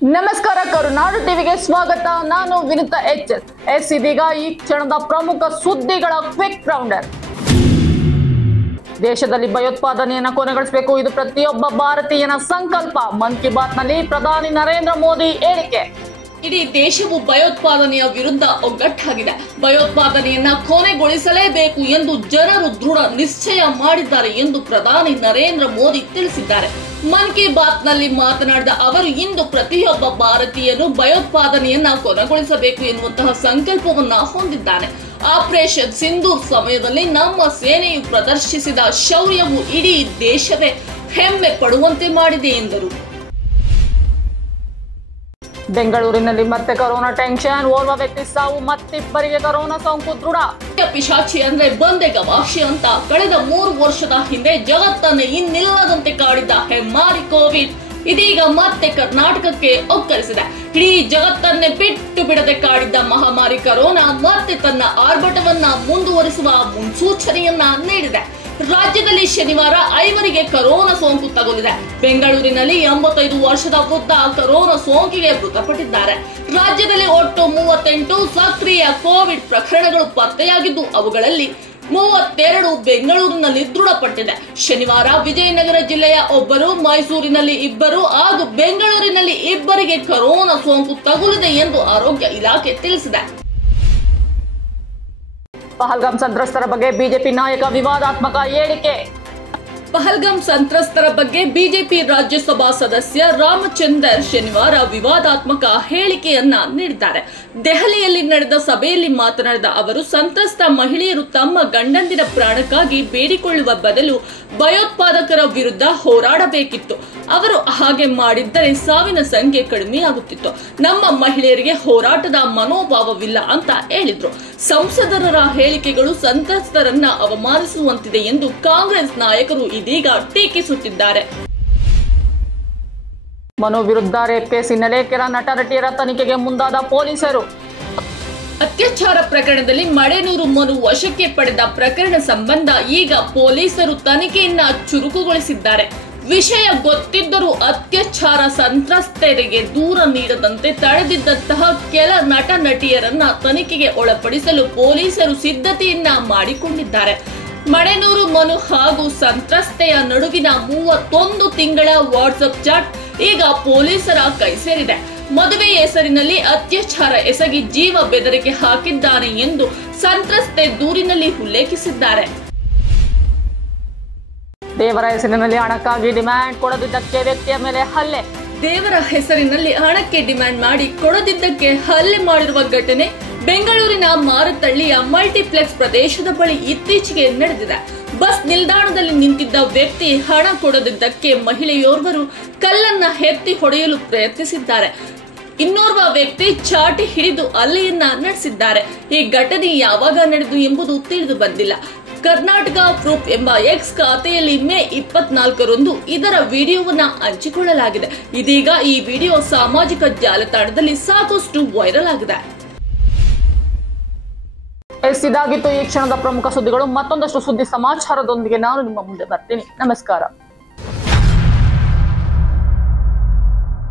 ನಮಸ್ಕಾರ, ಕರುನಾಡು ಟಿವಿಗೆ ಸ್ವಾಗತ. ನಾನು ವಿನುತಾ ಎಸ್. ಇದೀಗ ಈ ಕ್ಷಣದ ಪ್ರಮುಖ ಸುದ್ದಿಗಳ ಕ್ವಿಕ್ ರೌಂಡರ್. ದೇಶದಲ್ಲಿ ಭಯೋತ್ಪಾದನೆಯನ್ನು ಕೊನೆಗೊಳಿಸಬೇಕು, ಇದು ಪ್ರತಿಯೊಬ್ಬ ಭಾರತೀಯನ ಸಂಕಲ್ಪ. ಮನ್ ಕಿ ಬಾತ್ ನಲ್ಲಿ ಪ್ರಧಾನಿ ನರೇಂದ್ರ ಮೋದಿ ಹೇಳಿಕೆ. ಇಡೀ ದೇಶವು ಭಯೋತ್ಪಾದನೆಯ ವಿರುದ್ಧ ಒಗ್ಗಟ್ಟಾಗಿದೆ. ಭಯೋತ್ಪಾದನೆಯನ್ನ ಕೊನೆಗೊಳಿಸಲೇಬೇಕು ಎಂದು ಜನರು ದೃಢ ನಿಶ್ಚಯ ಮಾಡಿದ್ದಾರೆ ಎಂದು ಪ್ರಧಾನಿ ನರೇಂದ್ರ ಮೋದಿ ತಿಳಿಸಿದ್ದಾರೆ. ಮನ್ ಕಿ ಬಾತ್ ನಲ್ಲಿ ಮಾತನಾಡಿದ ಅವರು, ಇಂದು ಪ್ರತಿಯೊಬ್ಬ ಭಾರತೀಯನು ಭಯೋತ್ಪಾದನೆಯನ್ನ ಕೊನೆಗೊಳಿಸಬೇಕು ಎನ್ನುವಂತಹ ಸಂಕಲ್ಪವನ್ನ ಹೊಂದಿದ್ದಾನೆ. ಆಪರೇಷನ್ ಸಿಂಧೂರ್ ಸಮಯದಲ್ಲಿ ನಮ್ಮ ಸೇನೆಯು ಪ್ರದರ್ಶಿಸಿದ ಶೌರ್ಯವು ಇಡೀ ದೇಶವೇ ಹೆಮ್ಮೆ ಪಡುವಂತೆ ಮಾಡಿದೆ ಎಂದರು. ಬೆಂಗಳೂರಿನಲ್ಲಿ ಮತ್ತೆ ಕೊರೋನಾ ಟೆನ್ಷನ್. ಓರ್ವ ವ್ಯಕ್ತಿ ಸಾವು, ಮತ್ತಿಬ್ಬರಿಗೆ ಕೊರೋನಾ ಸೋಂಕು ದೃಢ. ಪಿಶಾಚಿ ಅಂದ್ರೆ ಬಂದೆ ಗವಾಕ್ಷಿ ಅಂತ ಕಳೆದ 3 ವರ್ಷದ ಹಿಂದೆ ಜಗತ್ತನ್ನು ಇನ್ನಿಲ್ಲದಂತೆ ಕಾಡಿದ್ದ ಹೆಮ್ಮಾರಿ ಕೋವಿಡ್ ಇದೀಗ ಮತ್ತೆ ಕರ್ನಾಟಕಕ್ಕೆ ಒಕ್ಕರಿಸಿದೆ. ಇಡೀ ಜಗತ್ತನ್ನೇ ಬಿಟ್ಟು ಬಿಡದೆ ಕಾಡಿದ್ದ ಮಹಾಮಾರಿ ಕೊರೋನಾ ಮತ್ತೆ ತನ್ನ ಆರ್ಭಟವನ್ನ ಮುಂದುವರಿಸುವ ಮುನ್ಸೂಚನೆಯನ್ನ ನೀಡಿದೆ. ರಾಜ್ಯದಲ್ಲಿ ಶನಿವಾರ 5 ಕೊರೋನಾ ಸೋಂಕು ತಗುಲಿದೆ. ಬೆಂಗಳೂರಿನಲ್ಲಿ 85 ವರ್ಷದ ವೃದ್ಧ ಕೊರೋನಾ ಸೋಂಕಿಗೆ ಮೃತಪಟ್ಟಿದ್ದಾರೆ. ರಾಜ್ಯದಲ್ಲಿ ಒಟ್ಟು 38 ಸಕ್ರಿಯ ಕೋವಿಡ್ ಪ್ರಕರಣಗಳು ಪತ್ತೆಯಾಗಿದ್ದು, ಅವುಗಳಲ್ಲಿ 32 ಬೆಂಗಳೂರಿನಲ್ಲಿ ದೃಢಪಟ್ಟಿದೆ. ಶನಿವಾರ ವಿಜಯನಗರ ಜಿಲ್ಲೆಯ 1, ಮೈಸೂರಿನಲ್ಲಿ 2 ಹಾಗೂ ಬೆಂಗಳೂರಿನಲ್ಲಿ 2 ಕೊರೋನಾ ಸೋಂಕು ತಗುಲಿದೆ ಎಂದು ಆರೋಗ್ಯ ಇಲಾಖೆ ತಿಳಿಸಿದೆ. ಪಹಲ್ಗಾಮ್ ಸಂತ್ರಸ್ತರ ಬಗ್ಗೆ ಬಿಜೆಪಿ ನಾಯಕ ವಿವಾದಾತ್ಮಕ ಹೇಳಿಕೆ. ಪಹಲ್ಗಾಮ್ ಸಂತ್ರಸ್ತರ ಬಗ್ಗೆ ಬಿಜೆಪಿ ರಾಜ್ಯಸಭಾ ಸದಸ್ಯ ರಾಮಚಂದರ್ ಶನಿವಾರ ವಿವಾದಾತ್ಮಕ ಹೇಳಿಕೆಯನ್ನ ನೀಡಿದ್ದಾರೆ. ದೆಹಲಿಯಲ್ಲಿ ನಡೆದ ಸಭೆಯಲ್ಲಿ ಮಾತನಾಡಿದ ಅವರು, ಸಂತ್ರಸ್ತ ಮಹಿಳೆಯರು ತಮ್ಮ ಗಂಡಂದಿರ ಪ್ರಾಣಕ್ಕಾಗಿ ಬೇಡಿಕೊಳ್ಳುವ ಬದಲು ಭಯೋತ್ಪಾದಕರ ವಿರುದ್ಧ ಹೋರಾಡಬೇಕಿತ್ತು. ಅವರು ಹಾಗೆ ಮಾಡಿದ್ದರೆ ಸಾವಿನ ಸಂಖ್ಯೆ ಕಡಿಮೆಯಾಗುತ್ತಿತ್ತು. ನಮ್ಮ ಮಹಿಳೆಯರಿಗೆ ಹೋರಾಟದ ಮನೋಭಾವವಿಲ್ಲ ಅಂತ ಹೇಳಿದ್ರು. ಸಂಸದರ ಹೇಳಿಕೆಗಳು ಸಂತ್ರಸ್ತರನ್ನ ಅವಮಾನಿಸುವಂತಿದೆ ಎಂದು ಕಾಂಗ್ರೆಸ್ ನಾಯಕರು ಇದೀಗ ಟೀಕಿಸುತ್ತಿದ್ದಾರೆ. ಮನು ವಿರುದ್ಧ ರೇಪ್ ಕೇಸ್ ಹಿನ್ನೆಲೆ ಕೆಲ ನಟ ನಟಿಯರ ತನಿಖೆಗೆ ಮುಂದಾದ ಪೊಲೀಸರು. ಅತ್ಯಾಚಾರ ಪ್ರಕರಣದಲ್ಲಿ ಮಳೆನೂರು ಮನು ವಶಕ್ಕೆ ಪಡೆದ ಪ್ರಕರಣ ಸಂಬಂಧ ಈಗ ಪೊಲೀಸರು ತನಿಖೆಯನ್ನ ಚುರುಕುಗೊಳಿಸಿದ್ದಾರೆ. ವಿಷಯ ಗೊತ್ತಿದ್ದರೂ ಅತ್ಯಾಚಾರ ಸಂತ್ರಸ್ತರಿಗೆ ದೂರ ನೀಡದಂತೆ ತಡೆದಿದ್ದಂತಹ ಕೆಲ ನಟ ನಟಿಯರನ್ನ ತನಿಖೆಗೆ ಒಳಪಡಿಸಲು ಪೊಲೀಸರು ಸಿದ್ಧತೆಯನ್ನ ಮಾಡಿಕೊಂಡಿದ್ದಾರೆ. ಮಳೆನೂರು ಮನು ಹಾಗೂ ಸಂತ್ರಸ್ತೆಯ ನಡುವಿನ 31 ತಿಂಗಳ ವಾಟ್ಸ್ಆಪ್ ಚಾಟ್ ಈಗ ಪೊಲೀಸರ ಕೈ ಸೇರಿದೆ. ಮದುವೆ ಹೆಸರಿನಲ್ಲಿ ಅತ್ಯಾಚಾರ ಎಸಗಿ ಜೀವ ಬೆದರಿಕೆ ಹಾಕಿದ್ದಾನೆ ಎಂದು ಸಂತ್ರಸ್ತೆ ದೂರಿನಲ್ಲಿ ಉಲ್ಲೇಖಿಸಿದ್ದಾರೆ. ದೇವರ ಹೆಸರಿನಲ್ಲಿ ಹಣಕ್ಕಾಗಿ ಡಿಮ್ಯಾಂಡ್ ಕೊಡದಿದ್ದಕ್ಕೆ ವ್ಯಕ್ತಿಯ ಮೇಲೆ ಹಲ್ಲೆ. ದೇವರ ಹೆಸರಿನಲ್ಲಿ ಹಣಕ್ಕೆ ಡಿಮ್ಯಾಂಡ್ ಮಾಡಿ ಕೊಡದಿದ್ದಕ್ಕೆ ಹಲ್ಲೆ ಮಾಡಿರುವ ಘಟನೆ ಬೆಂಗಳೂರಿನ ಮಾರತಳ್ಳಿಯ ಮಲ್ಟಿಪ್ಲೆಕ್ಸ್ ಪ್ರದೇಶದ ಬಳಿ ಇತ್ತೀಚೆಗೆ ನಡೆದಿದೆ. ಬಸ್ ನಿಲ್ದಾಣದಲ್ಲಿ ನಿಂತಿದ್ದ ವ್ಯಕ್ತಿ ಹಣ ಕೊಡದಿದ್ದಕ್ಕೆ ಮಹಿಳೆಯೋರ್ವರು ಕಲ್ಲನ್ನ ಎತ್ತಿ ಹೊಡೆಯಲು ಪ್ರಯತ್ನಿಸಿದ್ದಾರೆ. ಇನ್ನೋರ್ವ ವ್ಯಕ್ತಿ ಚಾಟಿ ಹಿಡಿದು ಹಲ್ಲೆಯನ್ನ ನಡೆಸಿದ್ದಾರೆ. ಈ ಘಟನೆ ಯಾವಾಗ ನಡೆದು ಎಂಬುದು ತಿಳಿದು ಬಂದಿಲ್ಲ. ಕರ್ನಾಟಕ ಪ್ರೂಫ್ ಎಂಬ ಎಕ್ಸ್ ಖಾತೆಯಲ್ಲಿ ಮೇ 24ರಂದು ಇದರ ವಿಡಿಯೋವನ್ನ ಹಂಚಿಕೊಳ್ಳಲಾಗಿದೆ. ಇದೀಗ ಈ ವಿಡಿಯೋ ಸಾಮಾಜಿಕ ಜಾಲತಾಣದಲ್ಲಿ ಸಾಕಷ್ಟು ವೈರಲ್ ಆಗಿದೆ. ಇದಾಗಿತ್ತು ಈ ಕ್ಷಣದ ಪ್ರಮುಖ ಸುದ್ದಿಗಳು. ಮತ್ತೊಂದಷ್ಟು ಸುದ್ದಿ ಸಮಾಚಾರದೊಂದಿಗೆ ನಾನು ನಿಮ್ಮ ಮುಂದೆ ಬರ್ತೀನಿ. ನಮಸ್ಕಾರ.